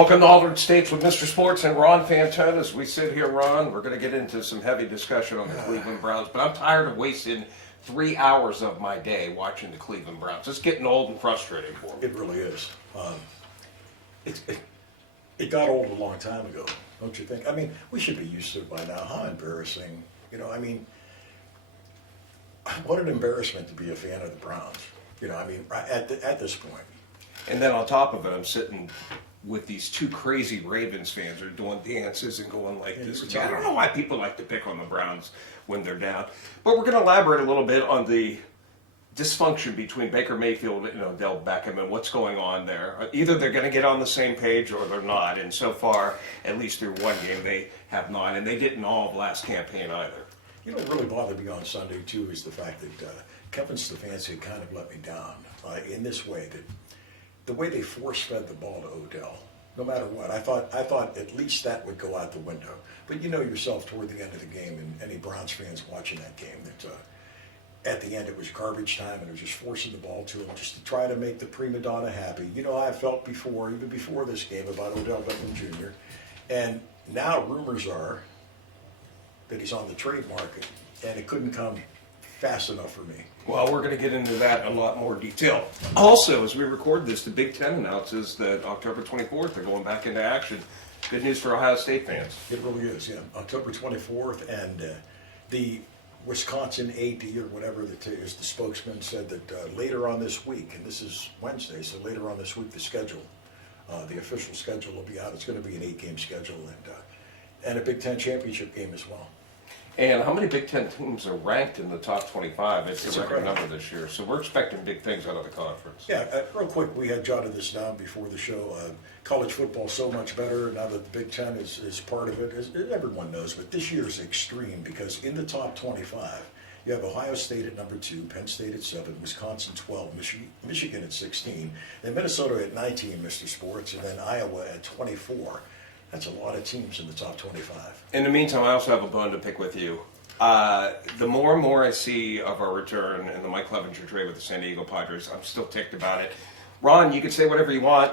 Welcome to Altered States with Mr. Sports and Ron Fantone. As we sit here, Ron, we're going to get into some heavy discussion on the Cleveland Browns, but I'm tired of wasting 3 hours of my day watching the Cleveland Browns. It's getting old and frustrating for me. It really is. It got old a long time ago, don't you think? I mean, we should be used to it by now. How embarrassing. You know, I mean, what an embarrassment to be a fan of the Browns. You know, I mean, at this point. And then on top of it, I'm sitting with these two crazy Ravens fans who are doing dances and going like this. I don't know why people like to pick on the Browns when they're down. But we're going to elaborate a little bit on the dysfunction between Baker Mayfield and Odell Beckham and what's going on there. Either they're going to get on the same page or they're not. And so far, at least through one game, they have not. And they didn't all of last campaign either. You know what really bothered me on Sunday, too, is the fact that Kevin Stefanski kind of let me down in this way, that the way they force-fed the ball to Odell, no matter what. I thought at least that would go out the window. But you know yourself toward the end of the game, and any Browns fans watching that game, that at the end it was garbage time and it was just forcing the ball to him just to try to make the prima donna happy. You know, I felt before, even before this game, about Odell Beckham Jr. And now rumors are that he's on the trade market, and it couldn't come fast enough for me. Well, we're going to get into that in a lot more detail. Also, as we record this, the Big Ten announces that October 24th they're going back into action. Good news for Ohio State fans. It really is, yeah. October 24th, and the Wisconsin AD or whatever that is the spokesman said that later on this week, and this is Wednesday, so later on this week the schedule, the official schedule will be out. It's going to be an 8-game schedule and a Big Ten championship game as well. And how many Big Ten teams are ranked in the top 25? It's a record incredible number this year. So we're expecting big things out of the conference. Yeah, real quick, we had jotted this down before the show. College football so much better now that the Big Ten is part of it. As everyone knows, but this year is extreme because in the top 25, you have Ohio State at number 2, Penn State at 7, Wisconsin 12, Michigan at 16, then Minnesota at 19, Mr. Sports, and then Iowa at 24. That's a lot of teams in the top 25. In the meantime, I also have a bone to pick with you. The more and more I see of our return and the Mike Clevenger trade with the San Diego Padres, I'm still ticked about it. Ron, you can say whatever you want.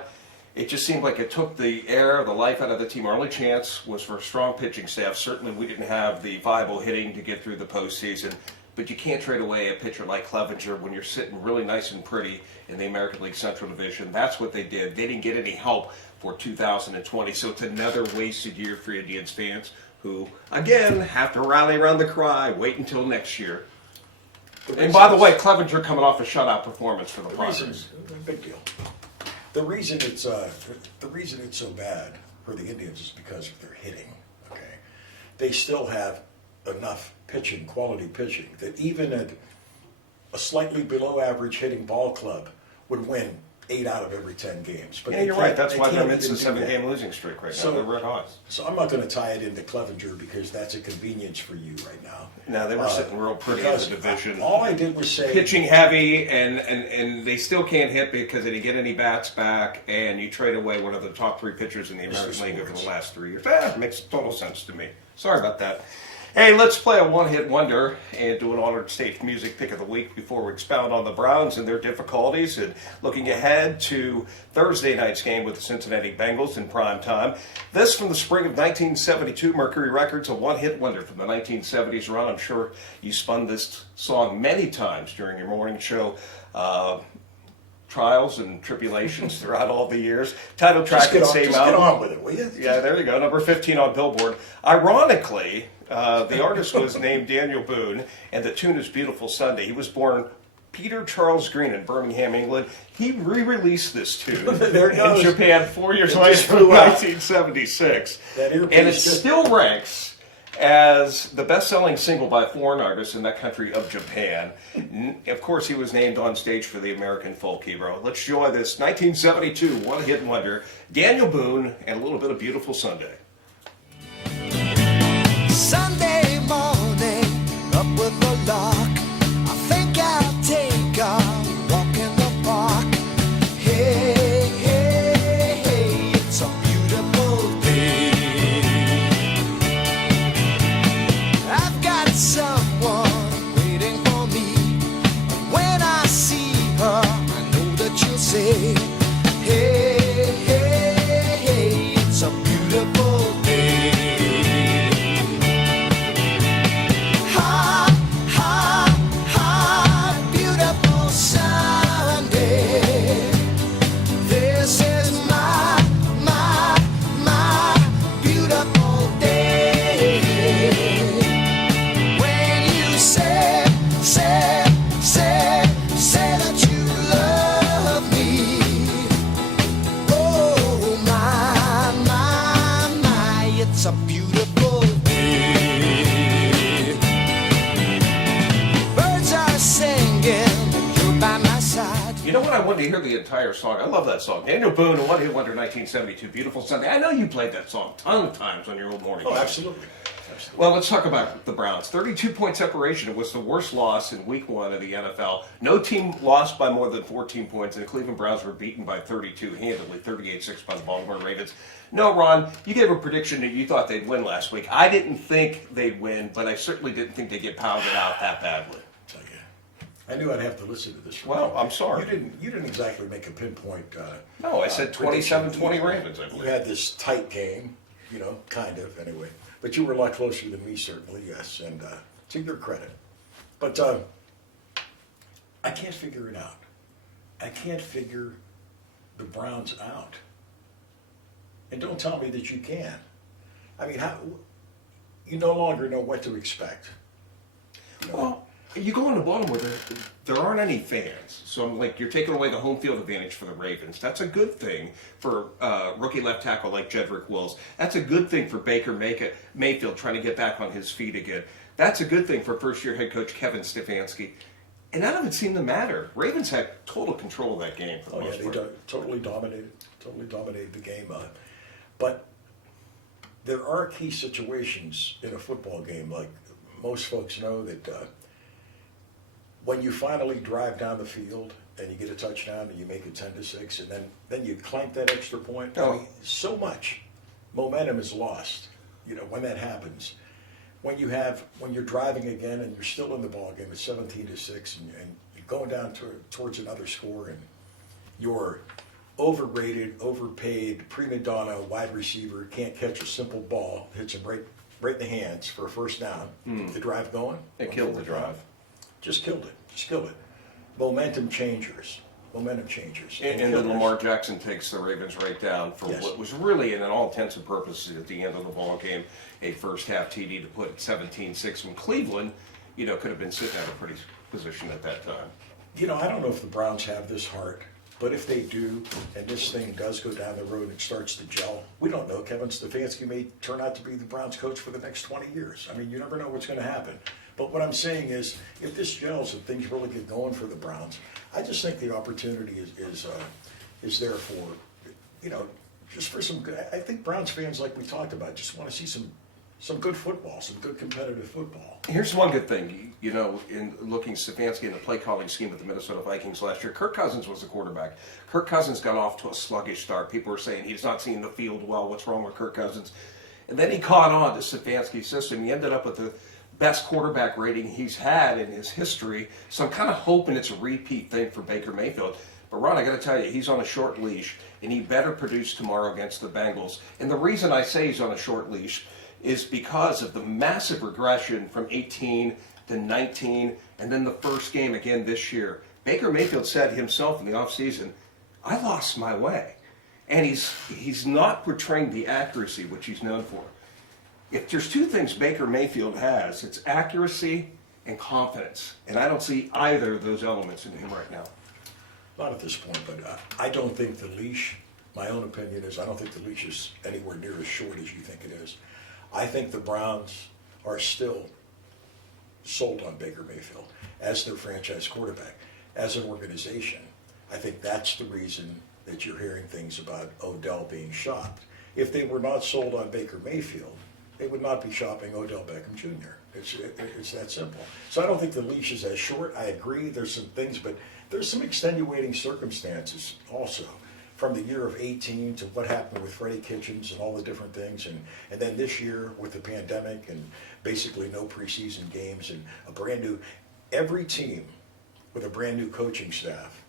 It just seemed like it took the air, the life out of the team. Our only chance was for a strong pitching staff. Certainly we didn't have the viable hitting to get through the postseason. But you can't trade away a pitcher like Clevenger when you're sitting really nice and pretty in the American League Central Division. That's what they did. They didn't get any help for 2020, so it's another wasted year for Indians fans who, again, have to rally around the cry, wait until next year. And by the way, Clevenger coming off a shutout performance for the Padres. Big deal. The reason it's so bad for the Indians is because of their hitting. Okay, they still have enough pitching, quality pitching, that even a slightly below average hitting ball club would win 8 out of every 10 games. But yeah, you're right. That's why they're amidst a even do 7-game losing streak right now. So- They're red hot. So I'm not going to tie it into Clevenger because that's a convenience for you right now. No, they were sitting real pretty in the Because division. all I did was say Pitching heavy, and they still can't hit because they didn't get any bats back, and you trade away one of the top 3 pitchers in the American League over the last 3 years. Makes total sense to me. Sorry about that. Hey, let's play a one-hit wonder and do an Altered State music pick of the week before we expound on the Browns and their difficulties and looking ahead to Thursday night's game with the Cincinnati Bengals in prime time. This from the spring of 1972, Mercury Records, a one-hit wonder from the 1970s. Ron, I'm sure you spun this song many times during your morning show. Trials and tribulations throughout all the years. Title track and same just album. get on with it, will you? Yeah, there you go. Number 15 on Billboard. Ironically, the artist was named Daniel Boone, and the tune is Beautiful Sunday. He was born Peter Charles Green in Birmingham, England. He re-released this tune There it in goes. Japan 4 years It later just in flew out. 1976. That earpiece And it just- still ranks as the best-selling single by foreign artists in that country of Japan. Of course, he was named on stage for the American folk hero. Let's enjoy this 1972 one-hit wonder, Daniel Boone, and a little bit of Beautiful Sunday. Sunday morning, up with the lark. I think I'll take a walk in the park. Hey, hey, hey, it's a beautiful day. I've got someone waiting for me. And when I see her, I know that she'll say, hey, hey, hey. what? I wanted to hear the entire song. I love that song. Daniel Boone, One Hit Wonder, 1972. Beautiful Sunday. I know you played that song a ton of times on your old morning Oh, show. absolutely. Absolutely. Well, let's talk about the Browns. 32-point separation. It was the worst loss in Week 1 of the NFL. No team lost by more than 14 points, and the Cleveland Browns were beaten by 32 handily, 38-6 by the Baltimore Ravens. No, Ron, you gave a prediction that you thought they'd win last week. I didn't think they'd win, but I certainly didn't think they'd get pounded out that badly. Tell you, I knew I'd have to listen to this. Well, I'm sorry. You didn't exactly make a pinpoint. No, I said prediction. 27-20 Ravens, I You believe. had this tight game, kind of anyway. But you were a lot closer than me, certainly, yes, and to your credit. But I can't figure it out. I can't figure the Browns out. And don't tell me that you can. I mean, you no longer know what to expect. Well, you go into Baltimore, there aren't any fans. So I'm like, you're taking away the home field advantage for the Ravens. That's a good thing for rookie left tackle like Jedrick Wills. That's a good thing for Baker Mayfield trying to get back on his feet again. That's a good thing for first-year head coach Kevin Stefanski. And none of it seemed to matter. Ravens had total control of that game for the most part. Totally dominated the game. But there are key situations in a football game, like most folks know, that when you finally drive down the field and you get a touchdown and you make it 10-6, and then you clank that extra point. Oh. I mean, so much momentum is lost, when that happens. When you're driving again and you're still in the ball game at 17-6, and you're going down towards another score, and you're overrated, overpaid, prima donna wide receiver, can't catch a simple ball, hits him right in the hands for a first down. The drive going. It killed the drive. Just killed it. Momentum changers. And And then killers. Lamar Jackson takes the Ravens right down for Yes. what was really, in all intents and purposes, at the end of the ball game, a first half TD to put it 17-6 when Cleveland, could have been sitting at a pretty position at that time. I don't know if the Browns have this heart, but if they do, and this thing does go down the road and it starts to gel, we don't know. Kevin Stefanski may turn out to be the Browns coach for the next 20 years. I mean, you never know what's going to happen. But what I'm saying is, if this gels and things really get going for the Browns, I just think the opportunity is there for, just for some good. I think Browns fans, like we talked about, just want to see some good football, some good competitive football. Here's one good thing, in looking Stefanski in the play calling scheme with the Minnesota Vikings last year, Kirk Cousins was the quarterback. Kirk Cousins got off to a sluggish start. People were saying he's not seeing the field well. What's wrong with Kirk Cousins? And then he caught on to Stefanski's system. He ended up with the best quarterback rating he's had in his history. So I'm kind of hoping it's a repeat thing for Baker Mayfield. But Ron, I got to tell you, he's on a short leash, and he better produce tomorrow against the Bengals. And the reason I say he's on a short leash is because of the massive regression from 18 to 19, and then the first game again this year. Baker Mayfield said himself in the offseason, I lost my way. And he's not portraying the accuracy which he's known for. If there's two things Baker Mayfield has, it's accuracy and confidence. And I don't see either of those elements in him right now. Not at this point, but I don't think the leash, my own opinion is, I don't think the leash is anywhere near as short as you think it is. I think the Browns are still sold on Baker Mayfield as their franchise quarterback. As an organization, I think that's the reason that you're hearing things about Odell being shopped. If they were not sold on Baker Mayfield, they would not be shopping Odell Beckham Jr. It's that simple. So I don't think the leash is as short. I agree, there's some things, but there's some extenuating circumstances also, from the year of 18 to what happened with Freddie Kitchens and all the different things, and then this year with the pandemic and basically no preseason games and a brand new, every team with a brand new coaching staff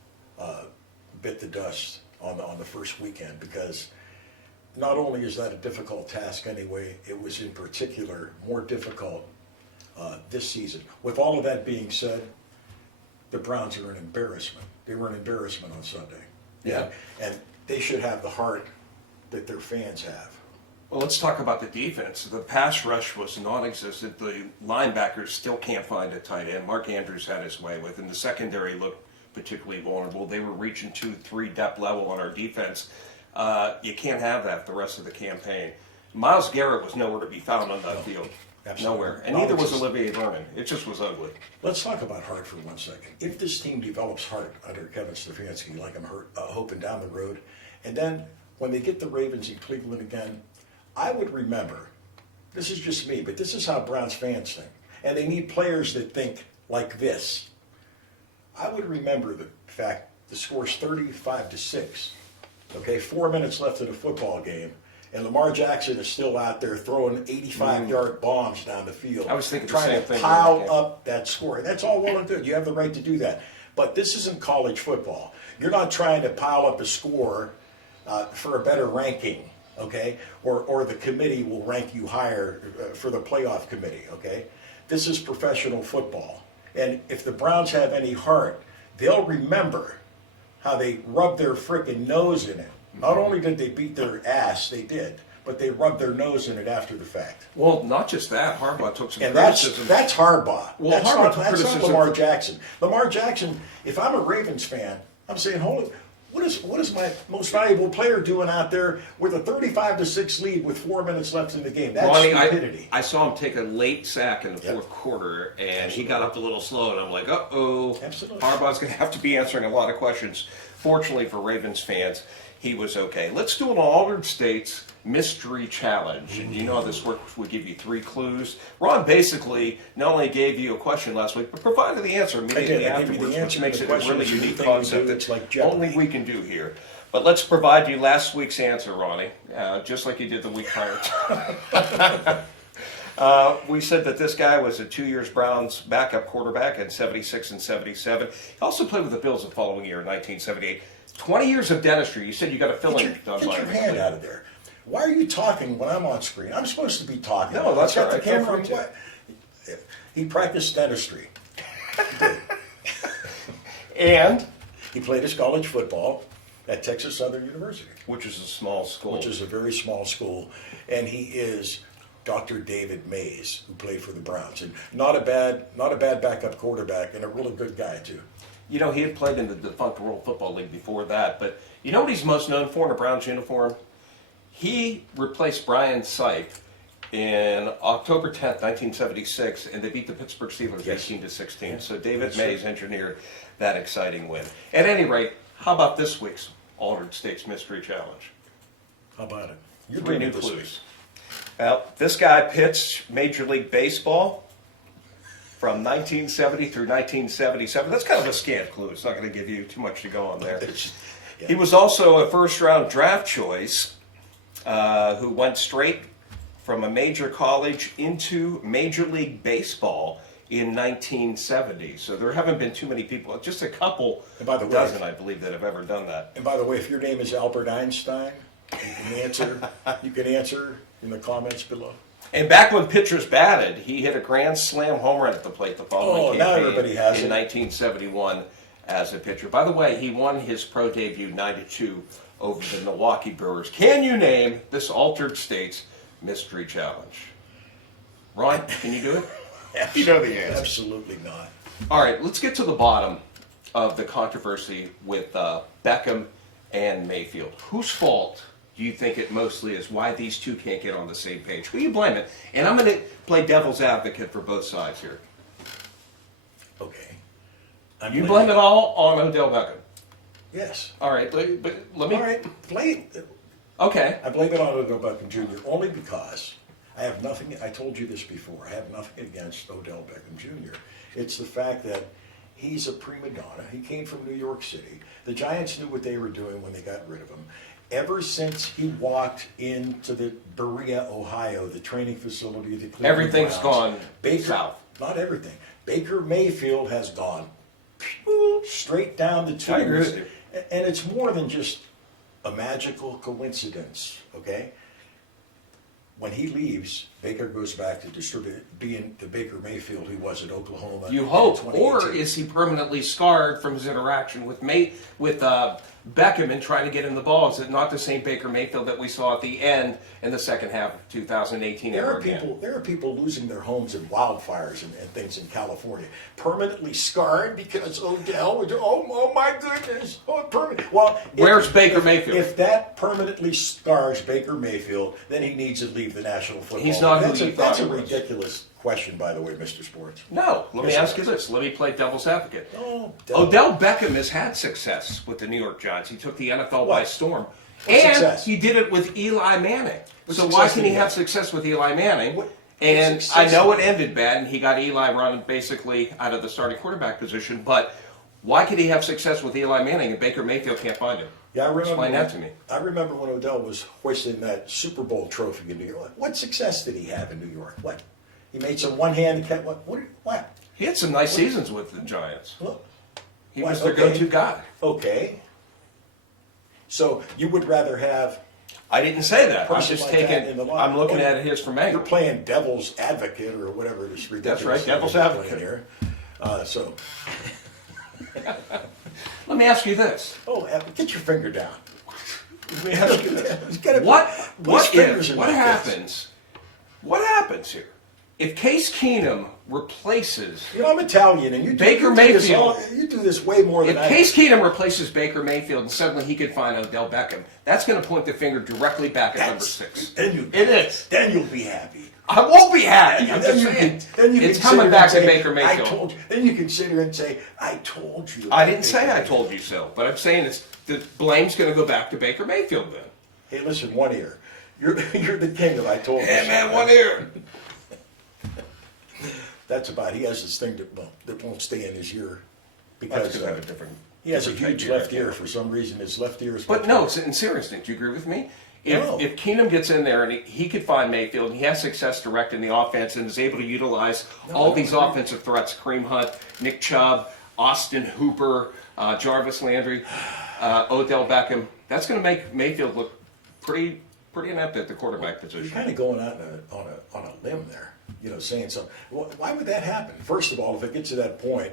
bit the dust on the first weekend, because not only is that a difficult task anyway, it was in particular more difficult this season. With all of that being said, the Browns are an embarrassment. They were an embarrassment on Sunday. Yeah. And they should have the heart that their fans have. Well, let's talk about the defense. The pass rush was non-existent. The linebackers still can't find a tight end. Mark Andrews had his way with, and the secondary looked particularly vulnerable. They were reaching 2-3 depth level on our defense. You can't have that the rest of the campaign. Myles Garrett was nowhere to be found on that field. Absolutely. Nowhere. And Not neither was existent. Olivier Vernon. It just was ugly. Let's talk about heart for 1 second. If this team develops heart under Kevin Stefanski, like I'm hoping down the road, and then when they get the Ravens in Cleveland again, I would remember, this is just me, but this is how Browns fans think. And they need players that think like this. I would remember the fact the score's 35-6. Okay, 4 minutes left in the football game. And Lamar Jackson is still out there throwing 85-yard bombs down the field. I was thinking the trying same to thing. pile Yeah. up that score. That's all well and good. You have the right to do that. But this isn't college football. You're not trying to pile up a score for a better ranking, okay? Or the committee will rank you higher for the playoff committee, okay? This is professional football. And if the Browns have any heart, they'll remember how they rubbed their frickin' nose in it. Not only did they beat their ass, they did, but they rubbed their nose in it after the fact. Well, not just that. Harbaugh took some And criticism. that's Harbaugh. Well, that's Harbaugh not, took that's not criticism Lamar for- Jackson. Lamar Jackson, if I'm a Ravens fan, I'm saying, holy, what is my most valuable player doing out there with a 35-6 lead with 4 minutes left in the game? That's Ronnie, stupidity. I saw him take a late sack in the Yep. fourth quarter, and he got up a little slow, and I'm like, uh-oh. Absolutely. Harbaugh's going to have to be answering a lot of questions. Fortunately for Ravens fans, he was okay. Let's do an Altered States mystery challenge. And you know how this works. We give you 3 clues. Ron basically not only gave you a question last week, but provided the answer immediately I gave you the afterwards, answer which makes to it the a question. really It's a new unique thing we concept do. that It's like Jeopardy. only we can do here. But let's provide you last week's answer, Ronnie, just like you did the week prior. We said that this guy was a 2 years Browns backup quarterback in 76 and 77. He also played with the Bills the following year in 1978. 20 years of dentistry. You said you got a filling done Get by your him. hand out of there. Why are you talking when I'm on screen? I'm supposed to be talking. No, that's Got all the right. Feel camera. free to. What? He practiced dentistry. And, He played his college football at Texas Southern University, which is a small school. which is a very small school, and he is Dr. David Mays, who played for the Browns, and not a bad backup quarterback, and a really good guy too. You know, he had played in the defunct World Football League before that, but you know what he's most known for in a Browns uniform? He replaced Brian Sipe in October 10th, 1976, and they beat the Pittsburgh Steelers Yes. 18-16. So David That's Mays engineered that exciting win. At any rate, how about this week's Altered States Mystery Challenge? How about it? You're 3 doing new it this clues. week. Well, this guy pitched Major League Baseball from 1970 through 1977. That's kind of a scant clue. It's not going to give you too much to go on there. Yeah. He was also a first-round draft choice who went straight from a major college into Major League Baseball in 1970. So there haven't been too many people, just a couple And by the way- dozen, I believe, that have ever done that. And by the way, if your name is Albert Einstein, you can answer. You can answer in the comments below. And back when pitchers batted, he hit a grand slam home run at the plate the following Oh, now campaign everybody has in it. 1971 as a pitcher. By the way, he won his pro debut 9-2 over the Milwaukee Brewers. Can you name this Altered States Mystery Challenge? Ron, can you do it? You know the answer. Absolutely not. All right, let's get to the bottom of the controversy with Beckham and Mayfield. Whose fault do you think it mostly is? Why these two can't get on the same page? Who you blame it? And I'm going to play devil's advocate for both sides here. Okay. You blame it all on Odell Beckham. Yes. All right, but let me. All right. Blame. Okay. I blame it on Odell Beckham Jr. only because I have nothing. I told you this before. I have nothing against Odell Beckham Jr. It's the fact that he's a prima donna. He came from New York City. The Giants knew what they were doing when they got rid of him. Ever since he walked into the Berea, Ohio, the training facility of the Cleveland Everything's Browns, gone south. Not everything. Baker Mayfield has gone straight down the tubes. I agree with you. And it's more than just a magical coincidence, okay? When he leaves, Baker goes back to being the Baker Mayfield he was at Oklahoma. You in hope, 2018. or is he permanently scarred from his interaction with Beckham and trying to get him the ball? Is it not the same Baker Mayfield that we saw at the end in the second half of 2018 There ever are again? people. There are people losing their homes in wildfires and things in California, permanently scarred because Odell. Oh my goodness! Oh, permanent. Well, Where's Baker Mayfield? If that permanently scars Baker Mayfield, then he needs to leave the National Football He's League. not who you thought That's he a was. ridiculous question, by the way, Mr. Sports. No, let me Yes, it ask you is. this. Let me play devil's advocate. Oh, Odell Beckham has had success with the New York Giants. He took the NFL by What? storm. What And success? he did it with Eli Manning. What So why success can did he he have have? success with Eli Manning? What And success I know did it he have? ended bad, and he got Eli running basically out of the starting quarterback position, but why could he have success with Eli Manning and Baker Mayfield can't find him? Yeah, I remember. Explain that to me. I remember when Odell was hoisting that Super Bowl trophy in New York. What success did he have in New York? What? He made some one-handed catch. What? He had some nice seasons with the Giants. Look. He What? was their Okay. go-to guy. Okay. So you would rather have I didn't say that. I'm person just like that taking. in the line? I'm looking Oh, at his from You're angle. playing devil's advocate or whatever this ridiculous. right, thing devil's you're playing advocate. here. So, Let me ask you this. get your finger down. Let me ask you this. He's gotta- What His fingers are what not fixed. happens? What happens here? If Case Keenum replaces You know, I'm Italian, and Baker you do this Mayfield. you do this way more if than I Case do. Keenum replaces Baker Mayfield and suddenly he could find Odell Beckham, that's going to point the finger directly back at number 6. Then It is. Then you'll be happy. I won't be happy. I'm Then just you saying. then you It's can coming sit back here to and say, Baker Mayfield. I told you. Then you can sit here and say, I told you. I about didn't say Baker I Mayfield." told you so, but I'm saying it's the blame's going to go back to Baker Mayfield then. Hey, listen, one ear. You're the king of I told you. Hey so, man, right? one ear. That's about. He has this thing that won't stay in his ear That's because going to have a different. he has a different huge type left ear for some reason. His left ear is. But no, it's in seriousness. Do you agree with me? No. If Keenum gets in there and he could find Mayfield, and he has success directing the offense and is able to utilize all these offensive threats, Kareem Hunt, Nick Chubb, Austin Hooper, Jarvis Landry, Odell Beckham, that's going to make Mayfield look pretty inept at the quarterback You're position. kind of going out on a limb there, saying something. Why would that happen? First of all, if it gets to that point,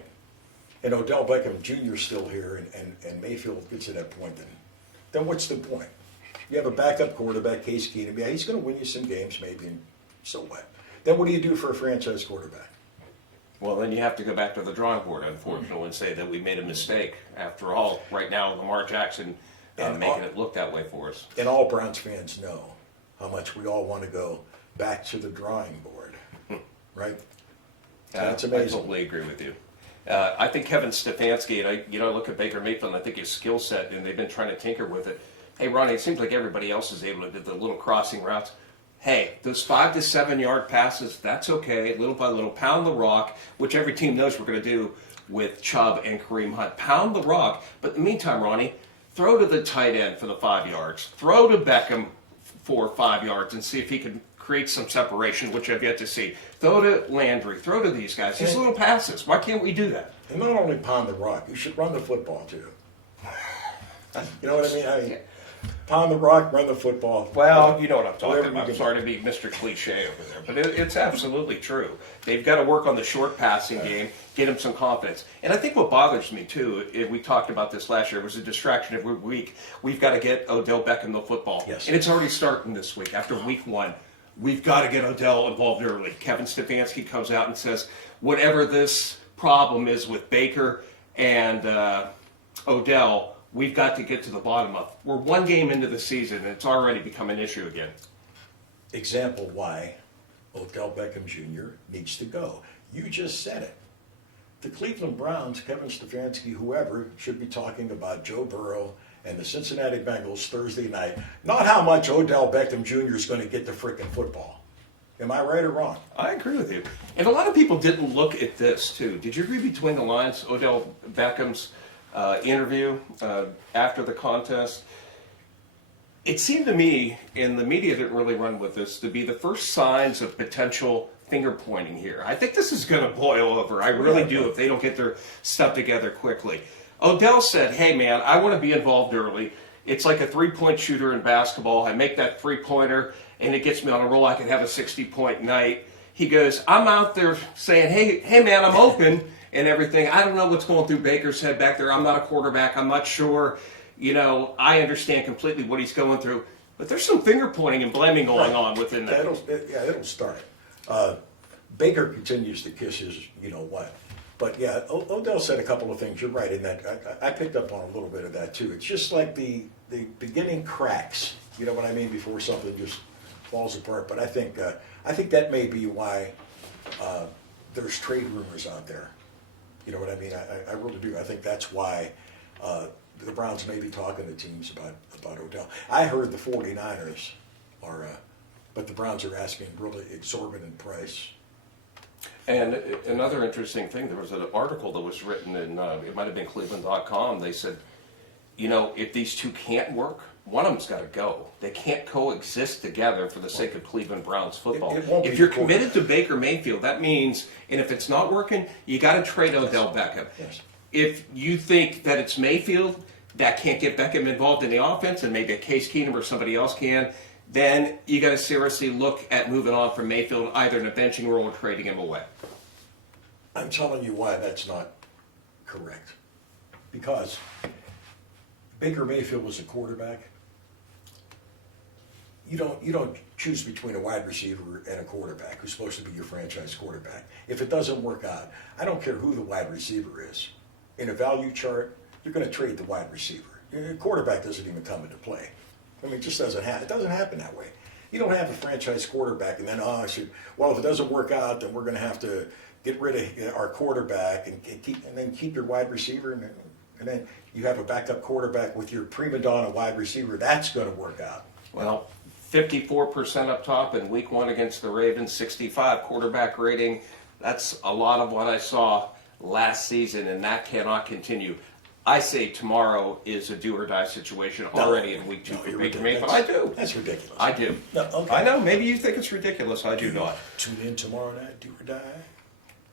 and Odell Beckham Jr. is still here, and Mayfield gets to that point, then what's the point? You have a backup quarterback, Case Keenum. Yeah, he's going to win you some games, maybe, and so what? Then what do you do for a franchise quarterback? Well, then you have to go back to the drawing board, unfortunately, and say that we made a mistake. After all, right now, Lamar Jackson And making it look that way for us. And all Browns fans know how much we all want to go back to the drawing board, right? That's I amazing. totally agree with you. I think Kevin Stefanski, and I look at Baker Mayfield, and I think his skill set, and they've been trying to tinker with it. Hey, Ronnie, it seems like everybody else is able to do the little crossing routes. Hey, those 5 to 7 yard passes, that's okay. Little by little, pound the rock, which every team knows we're going to do with Chubb and Kareem Hunt. Pound the rock. But in the meantime, Ronnie, throw to the tight end for the 5 yards. Throw to Beckham for 5 yards and see if he can create some separation, which I've yet to see. Throw to Landry. Throw to these guys. These little passes. Why can't we do that? And not only pound the rock, you should run the football too. You know what I mean? Pound the rock, run the football. Well, you know what I'm talking Whatever about. you I'm can- sorry to be Mr. Cliche over there, but it's absolutely true. They've got to work on the short passing game, get him some confidence. And I think what bothers me, too, we talked about this last year, was a distraction every week. We've got to get Odell Beckham the football. Yes. And it's already starting this week, after week 1. We've got to get Odell involved early. Kevin Stefanski comes out and says, whatever this problem is with Baker and Odell, we've got to get to the bottom of. We're 1 game into the season, and it's already become an issue again. Example why Odell Beckham Jr. needs to go. You just said it. The Cleveland Browns, Kevin Stefanski, whoever, should be talking about Joe Burrow and the Cincinnati Bengals Thursday night, not how much Odell Beckham Jr. is going to get the frickin' football. Am I right or wrong? I agree with you. And a lot of people didn't look at this, too. Did you read between the lines Odell Beckham's interview after the contest? It seemed to me, and the media didn't really run with this, to be the first signs of potential finger pointing here. I think this is going to boil over. I really do if they don't get their stuff together quickly. Odell said, hey man, I want to be involved early. It's like a 3-point shooter in basketball. I make that 3-pointer and it gets me on a roll. I can have a 60-point night. He goes, I'm out there saying, hey man, I'm open and everything. I don't know what's going through Baker's head back there. I'm not a quarterback. I'm not sure. I understand completely what he's going through. But there's some finger pointing and blaming going on within that. It'll start. Baker continues to kiss his, what. But yeah, Odell said a couple of things. You're right in that. I picked up on a little bit of that too. It's just like the beginning cracks. You know what I mean? Before something just falls apart. But I think I think that may be why there's trade rumors out there. You know what I mean? I really do. I think that's why the Browns may be talking to teams about Odell. I heard the 49ers are, but the Browns are asking really exorbitant price. And another interesting thing, there was an article that was written in, it might have been Cleveland.com. They said, you know, if these two can't work, one of them's got to go. They can't coexist together for the sake of Cleveland Browns football. It won't be if you're the committed to Baker Mayfield, that means, and if it's not working, you got to trade Odell Beckham. Yes. If you think that it's Mayfield that can't get Beckham involved in the offense, and maybe a Case Keenum or somebody else can, then you got to seriously look at moving on from Mayfield, either in a benching role or trading him away. I'm telling you why that's not correct. Because Baker Mayfield was a quarterback. You don't choose between a wide receiver and a quarterback who's supposed to be your franchise quarterback. If it doesn't work out, I don't care who the wide receiver is. In a value chart, you're going to trade the wide receiver. Your quarterback doesn't even come into play. I mean, it just doesn't happen. It doesn't happen that way. You don't have a franchise quarterback and then, if it doesn't work out, then we're going to have to get rid of our quarterback and then keep your wide receiver, and then you have a backup quarterback with your prima donna wide receiver. That's going to work out. Well, 54% up top in week 1 against the Ravens, 65 quarterback rating. That's a lot of what I saw last season, and that cannot continue. I say tomorrow is a do or die situation already in week 2 for Baker Mayfield. I do. That's ridiculous. I do. No, okay. I know. Maybe you think it's ridiculous. I do not. Tune in tomorrow night, do or die.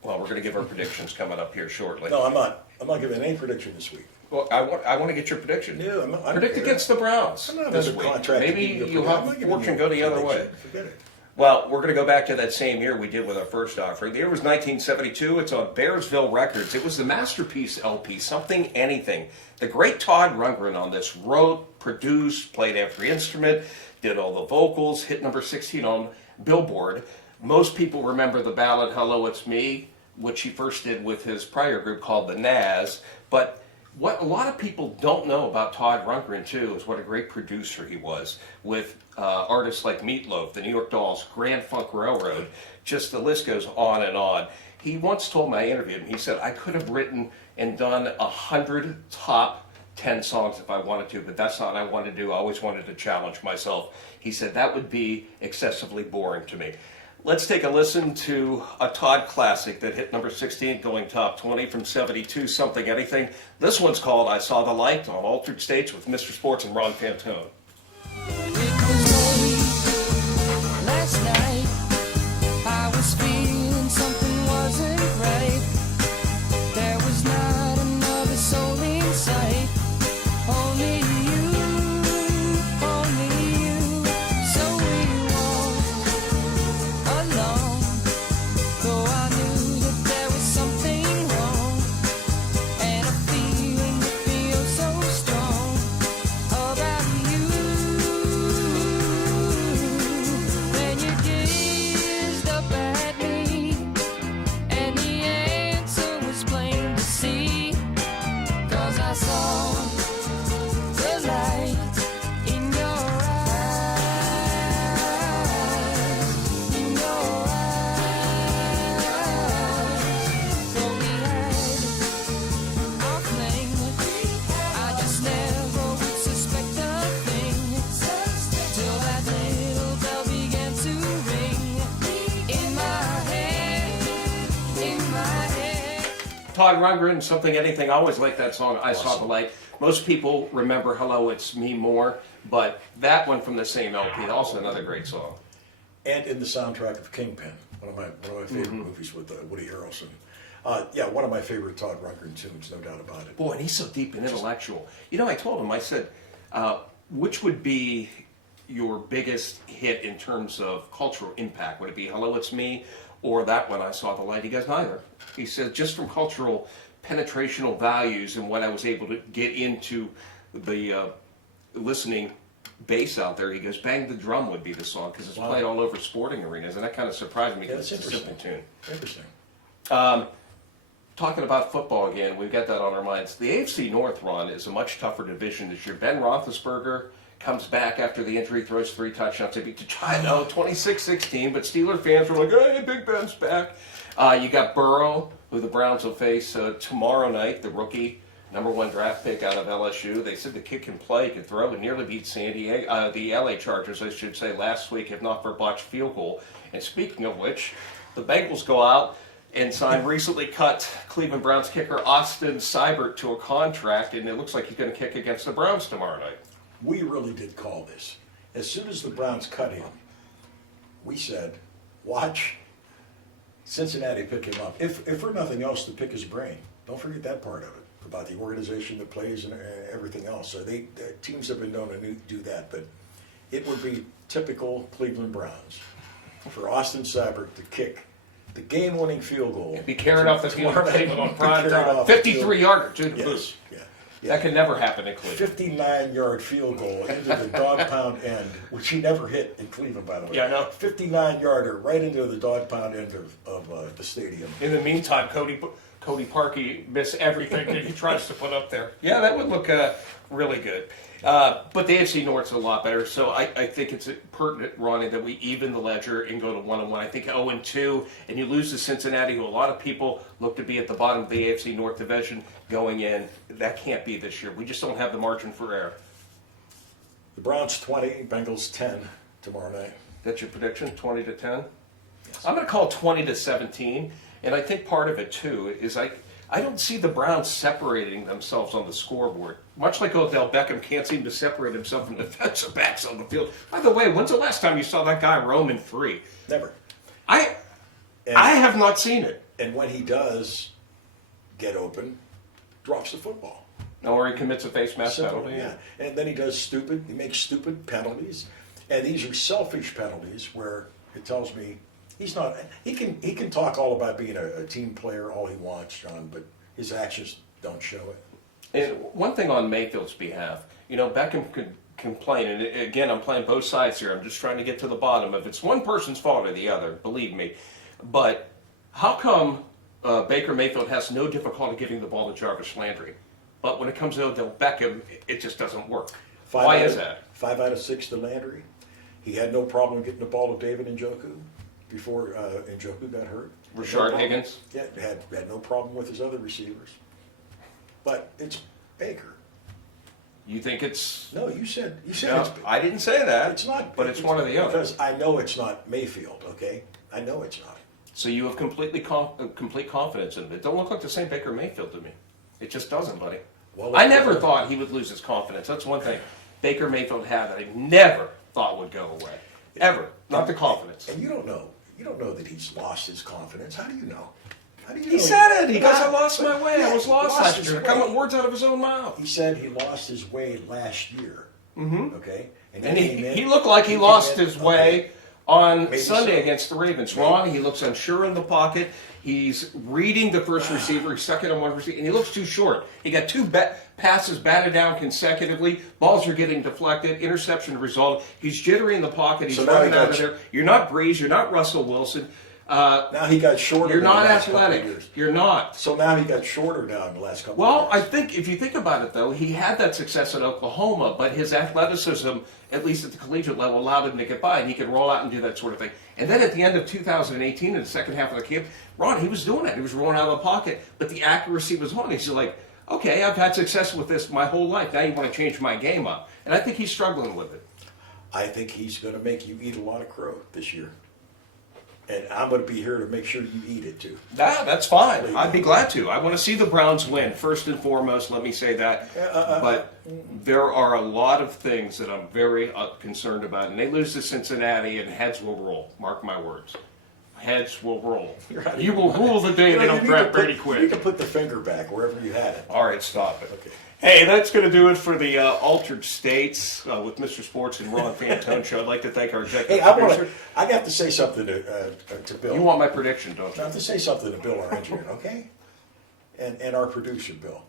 Well, we're going to give our predictions coming up here shortly. No, I'm not. I'm not giving any prediction this week. Well, I want to get your prediction. Yeah, I don't Predict care. against the Browns I'm not this under week. contract to Maybe give you a you'll prediction. I'm have not giving fortune you go a the other way. prediction. Forget it. Well, we're going to go back to that same year we did with our first offering. The year was 1972. It's on Bearsville Records. It was the Masterpiece LP, Something Anything. The great Todd Rundgren on this wrote, produced, played every instrument, did all the vocals, hit number 16 on Billboard. Most people remember the ballad Hello, It's Me, which he first did with his prior group called the Nazz. But what a lot of people don't know about Todd Rundgren, too, is what a great producer he was with artists like Meatloaf, the New York Dolls, Grand Funk Railroad, just the list goes on and on. He once told me, I interviewed him, he said, I could have written and done 100 top 10 songs if I wanted to, but that's not what I wanted to do. I always wanted to challenge myself. He said, that would be excessively boring to me. Let's take a listen to a Todd classic that hit number 16, going top 20 from 72, Something Anything. This one's called I Saw the Light on Altered States with Mr. Sports and Ron Fantone. Last night, I was feeling something wasn't right. There was not another soul in sight. Only you, only you. So we walked alone, though I knew that there was something wrong, and a feeling that feels so strong about you. When you gazed up at me, and the answer was plain to see, 'cause I saw the light in your eyes, in your eyes. Though we had our fling, I just never would suspect a thing, till that little bell began to ring in my head, in my head. Todd Rundgren, Something Anything. I always like that song, I Saw the Light. Most people remember Hello, It's Me more, but that one from the same LP, also another great song. And in the soundtrack of Kingpin, one of my favorite movies with Woody Harrelson. Yeah, one of my favorite Todd Rundgren tunes, no doubt about it. Boy, and he's so deep and intellectual. You know, I told him, I said, which would be your biggest hit in terms of cultural impact? Would it be Hello, It's Me or that one, I Saw the Light? He goes, neither. He said, just from cultural penetrational values and what I was able to get into the listening base out there, he goes, Bang the Drum would be the song because it's Wow. played all over sporting arenas, and that kind of surprised me Yeah, because that's it's a simple interesting. tune. Interesting. Talking about football again, we've got that on our minds. The AFC North, Ron, is a much tougher division this year. Ben Roethlisberger comes back after the injury, throws 3 touchdowns. They beat Detroit, 26-16, but Steeler fans were like, hey, Big Ben's back. You got Burrow, who the Browns will face tomorrow night, the rookie #1 draft pick out of LSU. They said the kid can play, can throw, and nearly beat the LA Chargers, I should say, last week, if not for a botched field goal. And speaking of which, the Bengals go out and sign recently cut Cleveland Browns kicker Austin Seibert to a contract, and it looks like he's going to kick against the Browns tomorrow night. We really did call this. As soon as the Browns cut him, we said, watch Cincinnati pick him up. If for nothing else, to pick his brain. Don't forget that part of it, about the organization that plays and everything else. So teams have been known to do that, but it would be typical Cleveland Browns for Austin Seibert to kick the game-winning field goal. Be carried off the field on prime time. 53-yarder to the booth. Yeah. That can never happen in Cleveland. 59-yard field goal into the dog pound end, which he never hit in Cleveland, by the way. Yeah, I know. 59-yarder right into the dog pound end of the stadium. In the meantime, Cody Parkey missed everything that he tries to put up there. Yeah, that would look really good. But the AFC North's a lot better, so I think it's pertinent, Ronnie, that we even the ledger and go to 1-1. I think 0-2, and you lose to Cincinnati, who a lot of people look to be at the bottom of the AFC North division going in. That can't be this year. We just don't have the margin for error. The Browns 20, Bengals 10 tomorrow night. That's your prediction, 20-10? Yes. I'm going to call 20-17, and I think part of it, too, is I don't see the Browns separating themselves on the scoreboard. Much like Odell Beckham can't seem to separate himself from defensive backs on the field. By the way, when's the last time you saw that guy roaming free? Never. I have not seen it. And when he does get open, drops the football. Or he commits a face mask penalty. Yeah. And then he makes stupid penalties. And these are selfish penalties where it tells me he's not, he can talk all about being a team player all he wants, John, but his actions don't show it. And one thing on Mayfield's behalf, Beckham could complain, and again, I'm playing both sides here. I'm just trying to get to the bottom. If it's one person's fault or the other, believe me. But how come Baker Mayfield has no difficulty giving the ball to Jarvis Landry? But when it comes to Odell Beckham, it just doesn't work. Why is that? 5 out of 6 to Landry. He had no problem getting the ball to David Njoku before Njoku got hurt. Rashard Higgins? Yeah, had no problem with his other receivers. But it's Baker. You think it's... No, you said No, it's... I didn't say that. It's not. But it's one or the other. Because I know it's not Mayfield, okay? I know it's not. So you have complete confidence in it. It don't look like the same Baker Mayfield to me. It just doesn't, buddy. Well, I never thought he would lose his confidence. That's one thing Baker Mayfield had that I never thought would go away. Ever. Not the confidence. And you don't know that he's lost his confidence. How do you know? How do you know? He said it. He goes, I lost my way. I was lost last his year. way. Come with words out of his own mouth. He said he lost his way last year. Mm-hmm. Okay? And he looked like he lost his way on Maybe Sunday so. against the Ravens. Ron, he looks unsure in the pocket. He's reading the first receiver. He's stuck it on one receiver, and he looks too short. He got 2 passes batted down consecutively. Balls are getting deflected. Interception result. He's jittery in the pocket. He's running out of there. You're not Breeze. You're not Russell Wilson. Now he got shorter. You're in the not last couple of athletic. years. You're not. So now he got shorter now in the last couple Well, of I years. think if you think about it, though, he had that success at Oklahoma, but his athleticism, at least at the collegiate level, allowed him to get by, and he could roll out and do that sort of thing. And then at the end of 2018, in the second half of the camp, Ron, he was doing that. He was rolling out of the pocket, but the accuracy was on. He's like, okay, I've had success with this my whole life. Now you want to change my game up. And I think he's struggling with it. I think he's going to make you eat a lot of crow this year. And I'm going to be here to make sure you eat it too. That's fine. I'd be glad to. I want to see the Browns win, first and foremost, let me say that. But there are a lot of things that I'm very concerned about. And they lose to Cincinnati, and heads will roll. Mark my words. Heads will roll. Right. You will rule the day they don't draft Brady You Quinn. can put the finger back wherever you had it. All right, stop it. Okay. Hey, that's going to do it for the Altered States with Mr. Sports and Ron Fantone Show. I'd like to thank our executive Hey, producer. I got to say something to Bill. You want my prediction, don't I you? have to say something to Bill, our engineer, okay? And our producer, Bill.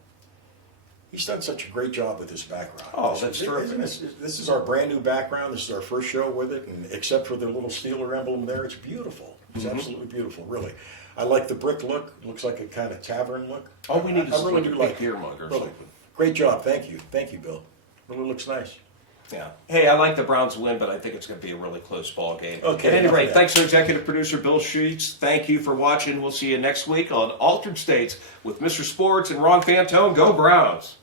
He's done such a great job with this background. Oh, that's terrific. This is our brand new background. This is our first show with it, and except for the little Steeler emblem there, it's beautiful. It's absolutely beautiful, really. I like the brick look. Looks like a kind of tavern look. All we need is I really like do a like big beer mug or really. something. Great job. Thank you, Bill. Really looks nice. Yeah. Hey, I like the Browns win, but I think it's going to be a really close ball game. Okay, At any enough of rate, that. thanks to executive producer Bill Sheets. Thank you for watching. We'll see you next week on Altered States with Mr. Sports and Ron Fantone. Go Browns!